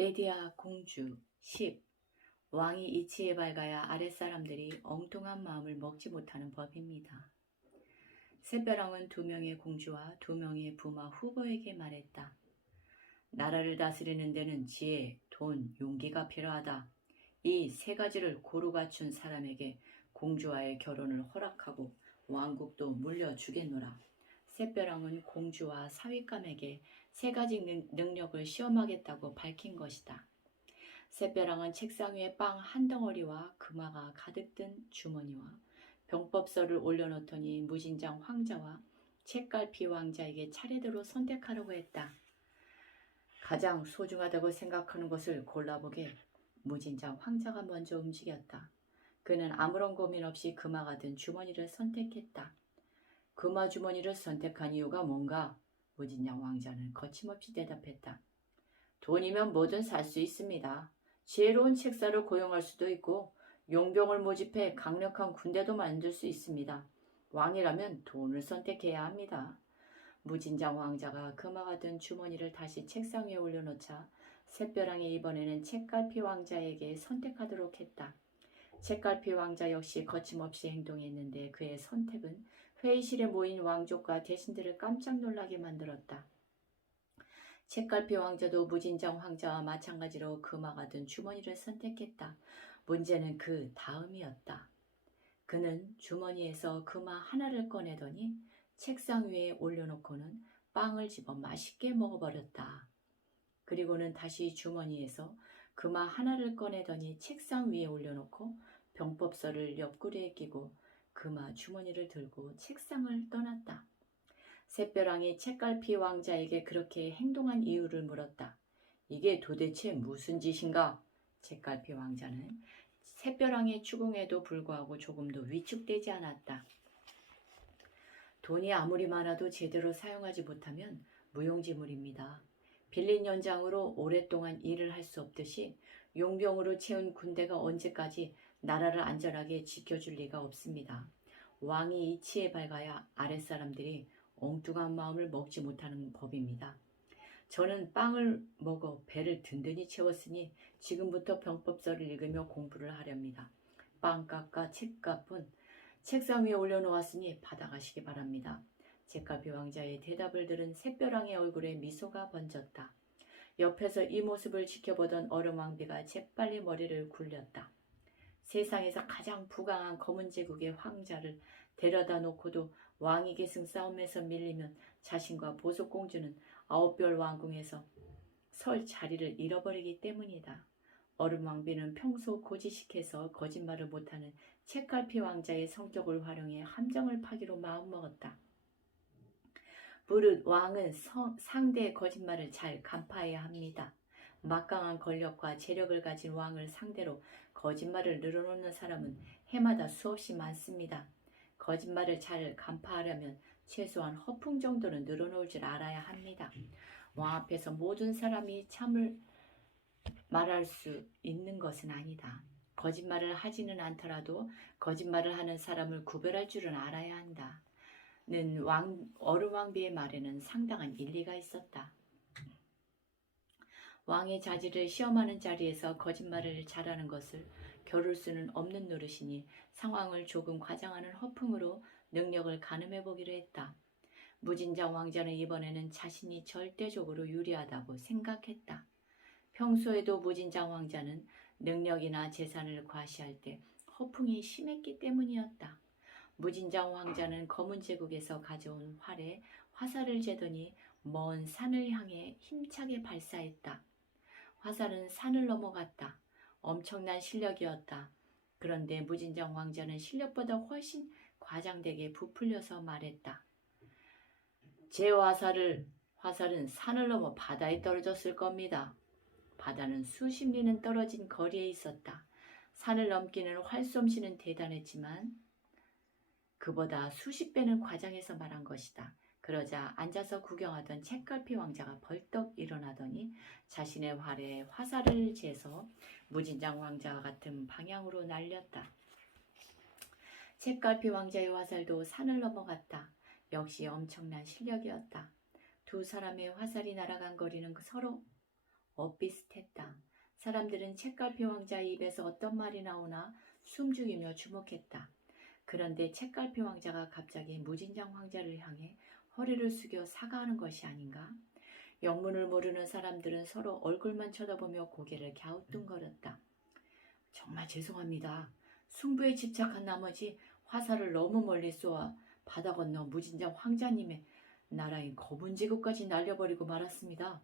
레디아 공주 10. 왕이 이치에 밝아야 아랫사람들이 엉뚱한 마음을 먹지 못하는 법입니다. 샛별왕은 2명의 공주와 2명의 부마 후보에게 말했다. 나라를 다스리는 데는 지혜, 돈, 용기가 필요하다. 이 3가지를 고루 갖춘 사람에게 공주와의 결혼을 허락하고 왕국도 물려주겠노라. 샛별왕은 공주와 사윗감에게 3가지 능력을 시험하겠다고 밝힌 것이다. 샛별왕은 책상 위에 빵 한 덩어리와 금화가 가득 든 주머니와 병법서를 올려놓더니 무진장 황자와 책갈피 왕자에게 차례대로 선택하라고 했다. 가장 소중하다고 생각하는 것을 골라보게. 무진장 황자가 먼저 움직였다. 그는 아무런 고민 없이 금화가 든 주머니를 선택했다. 금화 주머니를 선택한 이유가 뭔가? 무진장 왕자는 거침없이 대답했다. 돈이면 뭐든 살 수 있습니다. 지혜로운 책사를 고용할 수도 있고 용병을 모집해 강력한 군대도 만들 수 있습니다. 왕이라면 돈을 선택해야 합니다. 무진장 왕자가 금화가 든 주머니를 다시 책상 위에 올려놓자 샛별왕이 이번에는 책갈피 왕자에게 선택하도록 했다. 책갈피 왕자 역시 거침없이 행동했는데 그의 선택은 회의실에 모인 왕족과 대신들을 깜짝 놀라게 만들었다. 책갈피 왕자도 무진장 황자와 마찬가지로 금화가 든 주머니를 선택했다. 문제는 그 다음이었다. 그는 주머니에서 금화 하나를 꺼내더니 책상 위에 올려놓고는 빵을 집어 맛있게 먹어버렸다. 그리고는 다시 주머니에서 금화 하나를 꺼내더니 책상 위에 올려놓고 병법서를 옆구리에 끼고 금화 주머니를 들고 책상을 떠났다. 샛별왕이 책갈피 왕자에게 그렇게 행동한 이유를 물었다. 이게 도대체 무슨 짓인가? 책갈피 왕자는 샛별왕의 추궁에도 불구하고 조금도 위축되지 않았다. 돈이 아무리 많아도 제대로 사용하지 못하면 무용지물입니다. 빌린 연장으로 오랫동안 일을 할 수 없듯이 용병으로 채운 군대가 언제까지 나라를 안전하게 지켜줄 리가 없습니다. 왕이 이치에 밝아야 아랫사람들이 엉뚱한 마음을 먹지 못하는 법입니다. 저는 빵을 먹어 배를 든든히 채웠으니 지금부터 병법서를 읽으며 공부를 하렵니다. 빵값과 책값은 책상 위에 올려놓았으니 받아가시기 바랍니다. 책갈피 왕자의 대답을 들은 샛별왕의 얼굴에 미소가 번졌다. 옆에서 이 모습을 지켜보던 얼음왕비가 재빨리 머리를 굴렸다. 세상에서 가장 부강한 검은 제국의 황자를 데려다 놓고도 왕위 계승 싸움에서 밀리면 자신과 보석공주는 9별 왕궁에서 설 자리를 잃어버리기 때문이다. 얼음왕비는 평소 고지식해서 거짓말을 못하는 책갈피 왕자의 성격을 활용해 함정을 파기로 마음먹었다. 무릇 왕은 상대의 거짓말을 잘 간파해야 합니다. 막강한 권력과 재력을 가진 왕을 상대로 거짓말을 늘어놓는 사람은 해마다 수없이 많습니다. 거짓말을 잘 간파하려면 최소한 허풍 정도는 늘어놓을 줄 알아야 합니다. 왕 앞에서 모든 사람이 참을 말할 수 있는 것은 아니다. 거짓말을 하지는 않더라도 거짓말을 하는 사람을 구별할 줄은 알아야 한다. 는 얼음왕비의 말에는 상당한 일리가 있었다. 왕의 자질을 시험하는 자리에서 거짓말을 잘하는 것을 겨룰 수는 없는 노릇이니 상황을 조금 과장하는 허풍으로 능력을 가늠해보기로 했다. 무진장 왕자는 이번에는 자신이 절대적으로 유리하다고 생각했다. 평소에도 무진장 왕자는 능력이나 재산을 과시할 때 허풍이 심했기 때문이었다. 무진장 왕자는 검은 제국에서 가져온 활에 화살을 재더니 먼 산을 향해 힘차게 발사했다. 화살은 산을 넘어갔다. 엄청난 실력이었다. 그런데 무진장 왕자는 실력보다 훨씬 과장되게 부풀려서 말했다. 제 화살은 산을 넘어 바다에 떨어졌을 겁니다. 바다는 수십 리는 떨어진 거리에 있었다. 산을 넘기는 활솜씨는 대단했지만 그보다 수십 배는 과장해서 말한 것이다. 그러자 앉아서 구경하던 책갈피 왕자가 벌떡 일어나더니 자신의 활에 화살을 재서 무진장 왕자와 같은 방향으로 날렸다. 책갈피 왕자의 화살도 산을 넘어갔다. 역시 엄청난 실력이었다. 두 사람의 화살이 날아간 거리는 서로 엇비슷했다. 사람들은 책갈피 왕자의 입에서 어떤 말이 나오나 숨죽이며 주목했다. 그런데 책갈피 왕자가 갑자기 무진장 황자를 향해 허리를 숙여 사과하는 것이 아닌가? 영문을 모르는 사람들은 서로 얼굴만 쳐다보며 고개를 갸우뚱거렸다. 정말 죄송합니다. 승부에 집착한 나머지 화살을 너무 멀리 쏘아 바다 건너 무진장 황자님의 나라인 검은 제국까지 날려버리고 말았습니다.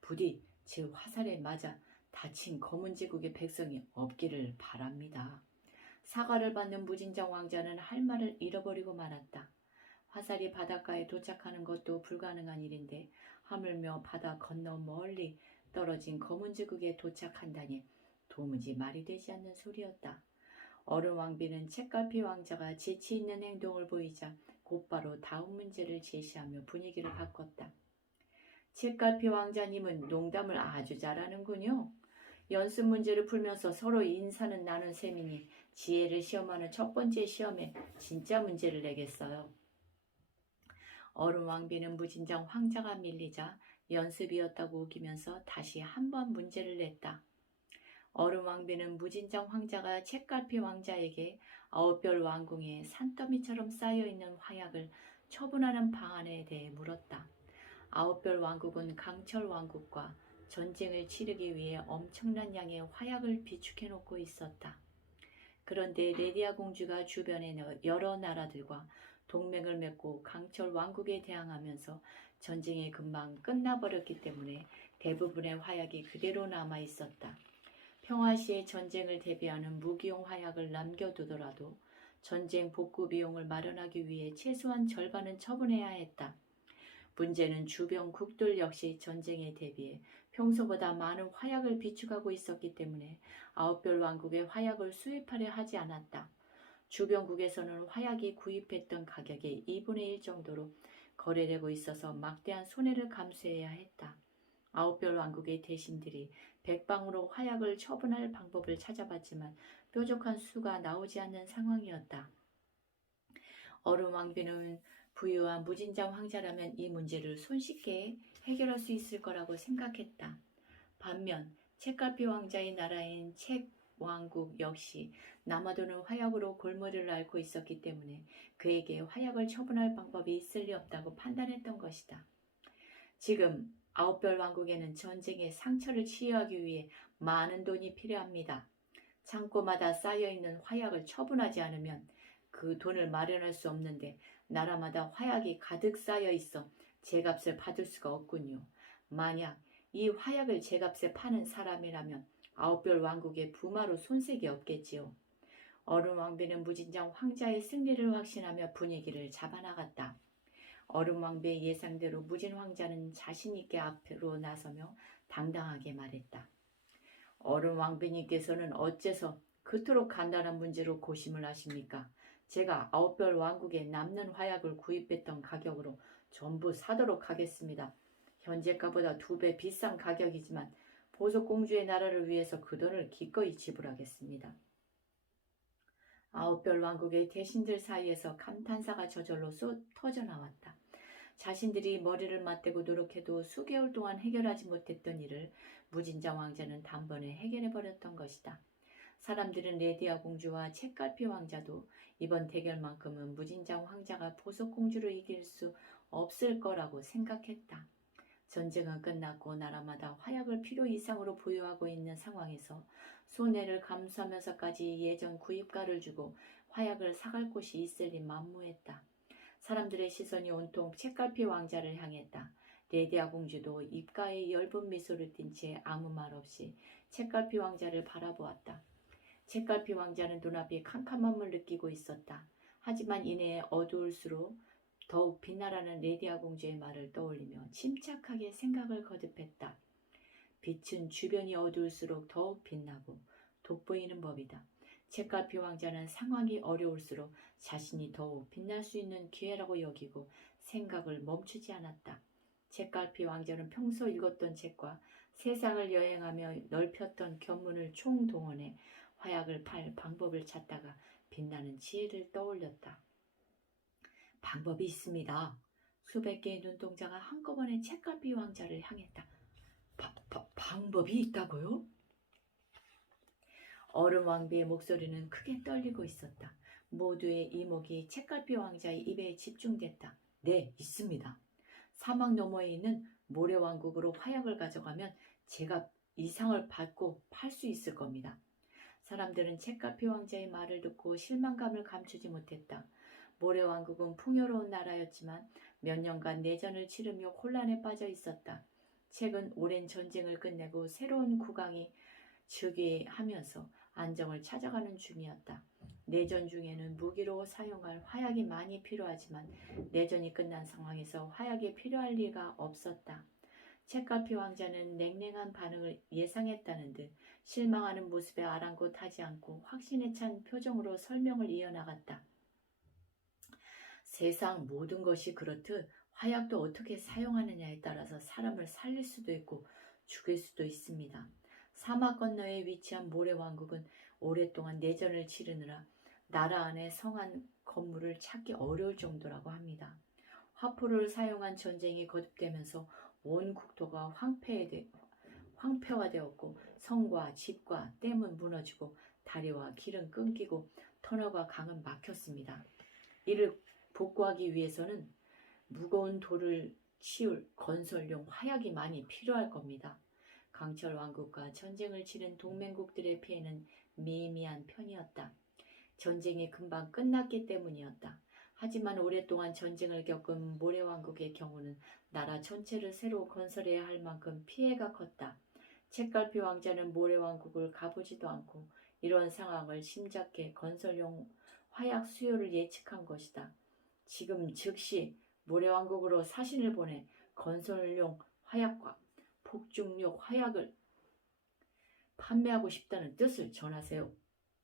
부디 제 화살에 맞아 다친 검은 제국의 백성이 없기를 바랍니다. 사과를 받는 무진장 왕자는 할 말을 잃어버리고 말았다. 화살이 바닷가에 도착하는 것도 불가능한 일인데 하물며 바다 건너 멀리 떨어진 검은 제국에 도착한다니 도무지 말이 되지 않는 소리였다. 얼음 왕비는 책갈피 왕자가 재치 있는 행동을 보이자 곧바로 다음 문제를 제시하며 분위기를 바꿨다. 책갈피 왕자님은 농담을 아주 잘하는군요. 연습 문제를 풀면서 서로 인사는 나눈 셈이니 지혜를 시험하는 첫 번째 시험에 진짜 문제를 내겠어요. 얼음 왕비는 무진장 황자가 밀리자 연습이었다고 우기면서 다시 한 번 문제를 냈다. 얼음 왕비는 무진장 황자가 책갈피 왕자에게 9별 왕궁에 산더미처럼 쌓여있는 화약을 처분하는 방안에 대해 물었다. 9별 왕국은 강철 왕국과 전쟁을 치르기 위해 엄청난 양의 화약을 비축해놓고 있었다. 그런데 레디아 공주가 주변의 여러 나라들과 동맹을 맺고 강철 왕국에 대항하면서 전쟁이 금방 끝나버렸기 때문에 대부분의 화약이 그대로 남아 있었다. 평화 시의 전쟁을 대비하는 무기용 화약을 남겨두더라도 전쟁 복구 비용을 마련하기 위해 최소한 절반은 처분해야 했다. 문제는 주변국들 역시 전쟁에 대비해 평소보다 많은 화약을 비축하고 있었기 때문에 9별 왕국의 화약을 수입하려 하지 않았다. 주변국에서는 화약이 구입했던 가격의 2분의 1 정도로 거래되고 있어서 막대한 손해를 감수해야 했다. 9별 왕국의 대신들이 백방으로 화약을 처분할 방법을 찾아봤지만 뾰족한 수가 나오지 않는 상황이었다. 얼음 왕비는 부유한 무진장 황자라면 이 문제를 손쉽게 해결할 수 있을 거라고 생각했다. 반면 책갈피 왕자의 나라인 책 왕국 역시 남아도는 화약으로 골머리를 앓고 있었기 때문에 그에게 화약을 처분할 방법이 있을 리 없다고 판단했던 것이다. 지금 9별 왕국에는 전쟁의 상처를 치유하기 위해 많은 돈이 필요합니다. 창고마다 쌓여있는 화약을 처분하지 않으면 그 돈을 마련할 수 없는데 나라마다 화약이 가득 쌓여 있어 제값을 받을 수가 없군요. 만약 이 화약을 제값에 파는 사람이라면 9별 왕국의 부마로 손색이 없겠지요. 얼음 왕비는 무진장 황자의 승리를 확신하며 분위기를 잡아나갔다. 얼음 왕비의 예상대로 무진 황자는 자신 있게 앞으로 나서며 당당하게 말했다. 얼음 왕비님께서는 어째서 그토록 간단한 문제로 고심을 하십니까? 제가 9별 왕국에 남는 화약을 구입했던 가격으로 전부 사도록 하겠습니다. 현재가보다 2배 비싼 가격이지만 보석공주의 나라를 위해서 그 돈을 기꺼이 지불하겠습니다. 9별 왕국의 대신들 사이에서 감탄사가 저절로 터져나왔다. 자신들이 머리를 맞대고 노력해도 수개월 동안 해결하지 못했던 일을 무진장 왕자는 단번에 해결해버렸던 것이다. 사람들은 레디아 공주와 책갈피 왕자도 이번 대결만큼은 무진장 황자가 보석공주를 이길 수 없을 거라고 생각했다. 전쟁은 끝났고 나라마다 화약을 필요 이상으로 보유하고 있는 상황에서 손해를 감수하면서까지 예전 구입가를 주고 화약을 사갈 곳이 있을 리 만무했다. 사람들의 시선이 온통 책갈피 왕자를 향했다. 레디아 공주도 입가에 엷은 미소를 띤 채 아무 말 없이 책갈피 왕자를 바라보았다. 책갈피 왕자는 눈앞이 캄캄함을 느끼고 있었다. 하지만 이내에 어두울수록 더욱 빛나라는 레디아 공주의 말을 떠올리며 침착하게 생각을 거듭했다. 빛은 주변이 어두울수록 더욱 빛나고 돋보이는 법이다. 책갈피 왕자는 상황이 어려울수록 자신이 더욱 빛날 수 있는 기회라고 여기고 생각을 멈추지 않았다. 책갈피 왕자는 평소 읽었던 책과 세상을 여행하며 넓혔던 견문을 총동원해 화약을 팔 방법을 찾다가 빛나는 지혜를 떠올렸다. 방법이 있습니다. 수백 개의 눈동자가 한꺼번에 책갈피 왕자를 향했다. 방법이 있다고요? 어른 왕비의 목소리는 크게 떨리고 있었다. 모두의 이목이 책갈피 왕자의 입에 집중됐다. 네, 있습니다. 사막 너머에 있는 모래왕국으로 화약을 가져가면 제가 이상을 받고 팔 수 있을 겁니다. 사람들은 책갈피 왕자의 말을 듣고 실망감을 감추지 못했다. 모래왕국은 풍요로운 나라였지만 몇 년간 내전을 치르며 혼란에 빠져 있었다. 최근 오랜 전쟁을 끝내고 새로운 국왕이 즉위하면서 안정을 찾아가는 중이었다. 내전 중에는 무기로 사용할 화약이 많이 필요하지만 내전이 끝난 상황에서 화약이 필요할 리가 없었다. 책갈피 왕자는 냉랭한 반응을 예상했다는 듯 실망하는 모습에 아랑곳하지 않고 확신에 찬 표정으로 설명을 이어나갔다. 세상 모든 것이 그렇듯 화약도 어떻게 사용하느냐에 따라서 사람을 살릴 수도 있고 죽일 수도 있습니다. 사막 건너에 위치한 모래왕국은 오랫동안 내전을 치르느라 나라 안에 성한 건물을 찾기 어려울 정도라고 합니다. 화포를 사용한 전쟁이 거듭되면서 온 국토가 황폐화되었고 성과 집과 댐은 무너지고 다리와 길은 끊기고 터널과 강은 막혔습니다. 이를 복구하기 위해서는 무거운 돌을 치울 건설용 화약이 많이 필요할 겁니다. 강철 왕국과 전쟁을 치른 동맹국들의 피해는 미미한 편이었다. 전쟁이 금방 끝났기 때문이었다. 하지만 오랫동안 전쟁을 겪은 모래왕국의 경우는 나라 전체를 새로 건설해야 할 만큼 피해가 컸다. 책갈피 왕자는 모래왕국을 가보지도 않고 이런 상황을 심작해 건설용 화약 수요를 예측한 것이다. 지금 즉시 모래왕국으로 사신을 보내 건설용 화약과 폭죽용 화약을 판매하고 싶다는 뜻을 전하세요.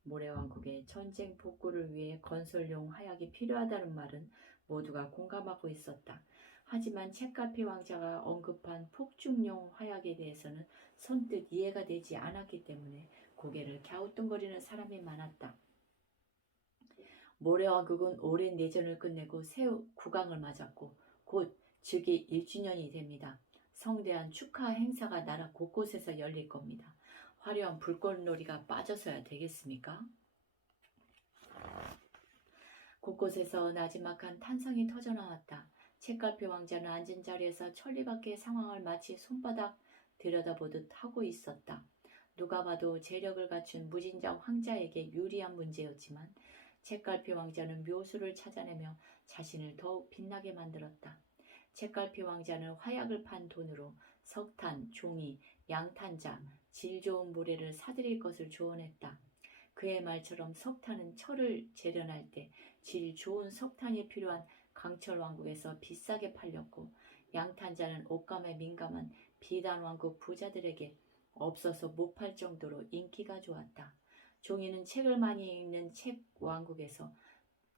모래왕국의 전쟁 복구를 위해 건설용 화약이 필요하다는 말은 모두가 공감하고 있었다. 하지만 책갈피 왕자가 언급한 폭죽용 화약에 대해서는 선뜻 이해가 되지 않았기 때문에 고개를 갸우뚱거리는 사람이 많았다. 모래왕국은 오랜 내전을 끝내고 새 국왕을 맞았고 곧 즉위 1주년이 됩니다. 성대한 축하 행사가 나라 곳곳에서 열릴 겁니다. 화려한 불꽃놀이가 빠져서야 되겠습니까? 곳곳에서 나지막한 탄성이 터져나왔다. 책갈피 왕자는 앉은 자리에서 천리 밖의 상황을 마치 손바닥 들여다보듯 하고 있었다. 누가 봐도 재력을 갖춘 무진장 황자에게 유리한 문제였지만 책갈피 왕자는 묘수를 찾아내며 자신을 더욱 빛나게 만들었다. 책갈피 왕자는 화약을 판 돈으로 석탄, 종이, 양탄자, 질 좋은 모래를 사들일 것을 조언했다. 그의 말처럼 석탄은 철을 재련할 때 질 좋은 석탄이 필요한 강철 왕국에서 비싸게 팔렸고 양탄자는 옷감에 민감한 비단 왕국 부자들에게 없어서 못 팔 정도로 인기가 좋았다. 종이는 책을 많이 읽는 책 왕국에서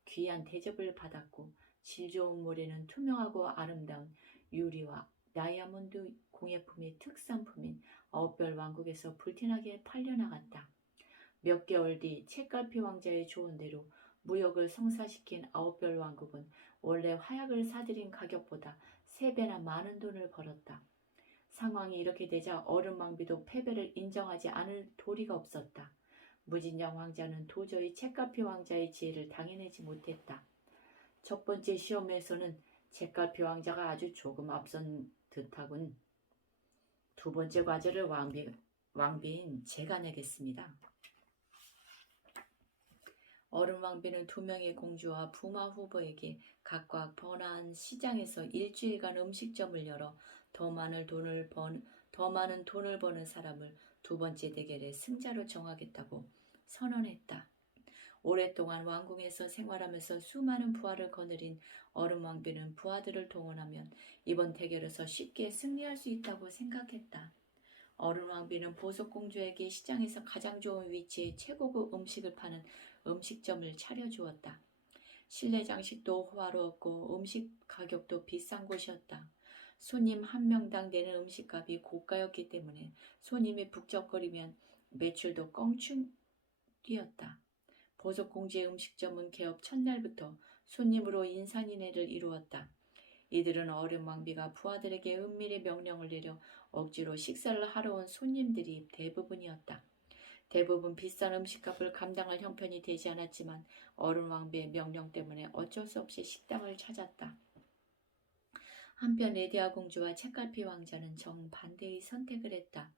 귀한 대접을 받았고 질 좋은 모래는 투명하고 아름다운 유리와 다이아몬드 공예품이 특산품인 아홉별 왕국에서 불티나게 팔려나갔다. 몇 개월 뒤 책갈피 왕자의 조언대로 무역을 성사시킨 아홉별 왕국은 원래 화약을 사들인 가격보다 3배나 많은 돈을 벌었다. 상황이 이렇게 되자 어른 왕비도 패배를 인정하지 않을 도리가 없었다. 무진장 왕자는 도저히 책갈피 왕자의 지혜를 당해내지 못했다. 첫 번째 시험에서는 책갈피 왕자가 아주 조금 앞선 듯하군. 두 번째 과제를 왕비인 제가 내겠습니다. 어른 왕비는 2명의 공주와 부마 후보에게 각각 번화한 시장에서 일주일간 음식점을 열어 더 많은 돈을 버는 사람을 두 번째 대결의 승자로 정하겠다고 선언했다. 오랫동안 왕궁에서 생활하면서 수많은 부하를 거느린 어른 왕비는 부하들을 동원하면 이번 대결에서 쉽게 승리할 수 있다고 생각했다. 어른 왕비는 보석공주에게 시장에서 가장 좋은 위치에 최고급 음식을 파는 음식점을 차려주었다. 실내 장식도 호화로웠고 음식 가격도 비싼 곳이었다. 손님 한 명당 내는 음식값이 고가였기 때문에 손님이 북적거리면 매출도 껑충 뛰었다. 보석공주의 음식점은 개업 첫날부터 손님으로 인산인해를 이루었다. 이들은 어린 왕비가 부하들에게 은밀히 명령을 내려 억지로 식사를 하러 온 손님들이 대부분이었다. 대부분 비싼 음식값을 감당할 형편이 되지 않았지만 어른 왕비의 명령 때문에 어쩔 수 없이 식당을 찾았다. 한편 레디아 공주와 책갈피 왕자는 정반대의 선택을 했다.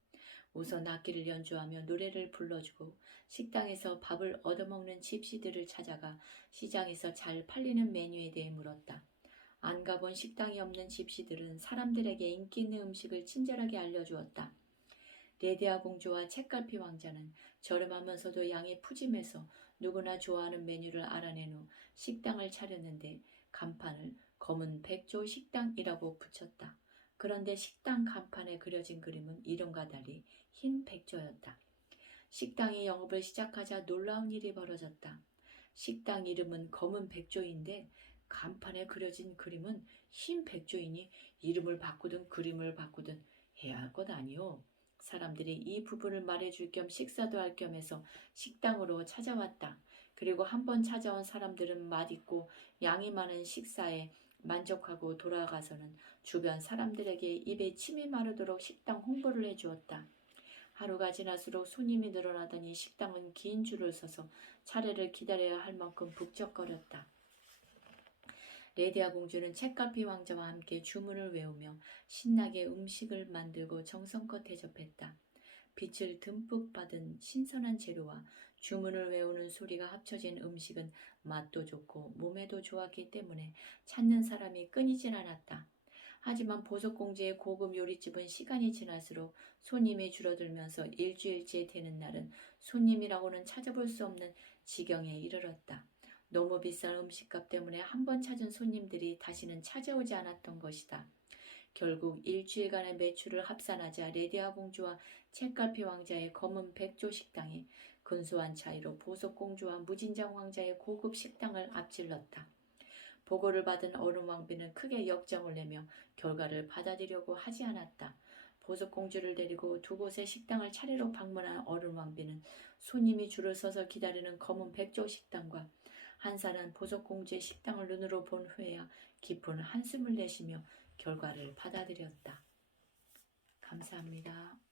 우선 악기를 연주하며 노래를 불러주고 식당에서 밥을 얻어먹는 집시들을 찾아가 시장에서 잘 팔리는 메뉴에 대해 물었다. 안 가본 식당이 없는 집시들은 사람들에게 인기 있는 음식을 친절하게 알려주었다. 레디아 공주와 책갈피 왕자는 저렴하면서도 양이 푸짐해서 누구나 좋아하는 메뉴를 알아낸 후 식당을 차렸는데 간판을 검은 백조 식당이라고 붙였다. 그런데 식당 간판에 그려진 그림은 이름과 달리 흰 백조였다. 식당이 영업을 시작하자 놀라운 일이 벌어졌다. 식당 이름은 검은 백조인데 간판에 그려진 그림은 흰 백조이니 이름을 바꾸든 그림을 바꾸든 해야 할 것 아니오. 사람들이 이 부분을 말해줄 겸 식사도 할 겸 해서 식당으로 찾아왔다. 그리고 한 번 찾아온 사람들은 맛있고 양이 많은 식사에 만족하고 돌아가서는 주변 사람들에게 입에 침이 마르도록 식당 홍보를 해주었다. 하루가 지날수록 손님이 늘어나더니 식당은 긴 줄을 서서 차례를 기다려야 할 만큼 북적거렸다. 레디아 공주는 책갈피 왕자와 함께 주문을 외우며 신나게 음식을 만들고 정성껏 대접했다. 빛을 듬뿍 받은 신선한 재료와 주문을 외우는 소리가 합쳐진 음식은 맛도 좋고 몸에도 좋았기 때문에 찾는 사람이 끊이질 않았다. 하지만 보석공주의 고급 요리집은 시간이 지날수록 손님이 줄어들면서 일주일째 되는 날은 손님이라고는 찾아볼 수 없는 지경에 이르렀다. 너무 비싼 음식값 때문에 한 번 찾은 손님들이 다시는 찾아오지 않았던 것이다. 결국 일주일간의 매출을 합산하자 레디아 공주와 책갈피 왕자의 검은 백조 식당이 근소한 차이로 보석공주와 무진장 왕자의 고급 식당을 앞질렀다. 보고를 받은 어른 왕비는 크게 역정을 내며 결과를 받아들이려고 하지 않았다. 보석공주를 데리고 두 곳의 식당을 차례로 방문한 어른 왕비는 손님이 줄을 서서 기다리는 검은 백조 식당과 한산한 보석공주의 식당을 눈으로 본 후에야 깊은 한숨을 내쉬며 결과를 받아들였다. 감사합니다.